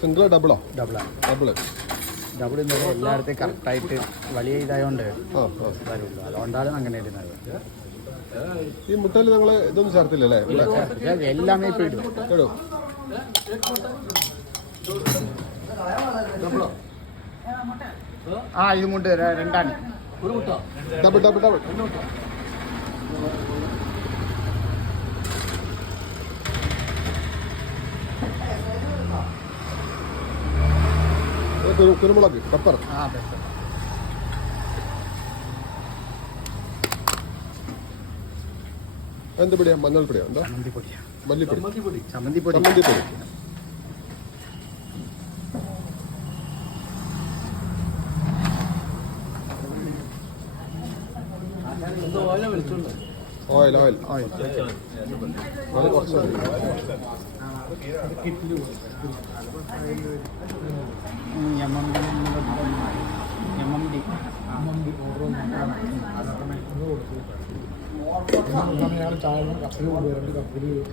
സിംഗിളോ double O? Double ഇന്നലെ എല്ലായിടത്തും കറക്റ്റായിട്ട് വലിയ ഇതായതുകൊണ്ട് വരുള്ളൂ. അതുകൊണ്ടാണ് അങ്ങനെ ഇടുന്നത്. ഈ മുട്ടയിൽ നിങ്ങൾ ഇതൊന്നും ചേർത്തില്ലല്ലേ? എല്ലാമേ ഇപ്പം ഇടും. ഇത് മുട്ട രണ്ടാണ്. ഡബിൾ ഡബിൾ ഡബിൾ കുരുമുളക്, പെപ്പർ. എന്ത് പൊടിയാ? മഞ്ഞൾപ്പൊടിയാ? എന്താ? മല്ലിപ്പൊടി, ചമ്മന്തിപ്പൊടി. ഓയിൽ കുറച്ച്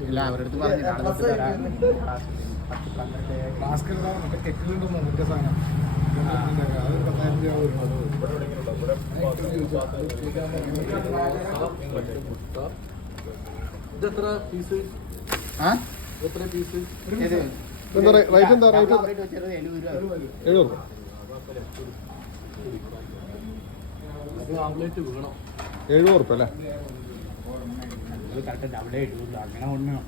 ഇല്ല, അവരുടെ അടുത്ത് പറഞ്ഞു റേറ്റ് എന്താ? റേറ്റ് 70 ഉറുപ്പ്യ അല്ലേ? കറക്റ്റ് ഡബിളേ ഇടുള്ളൂ. അങ്ങനെ ഒന്നും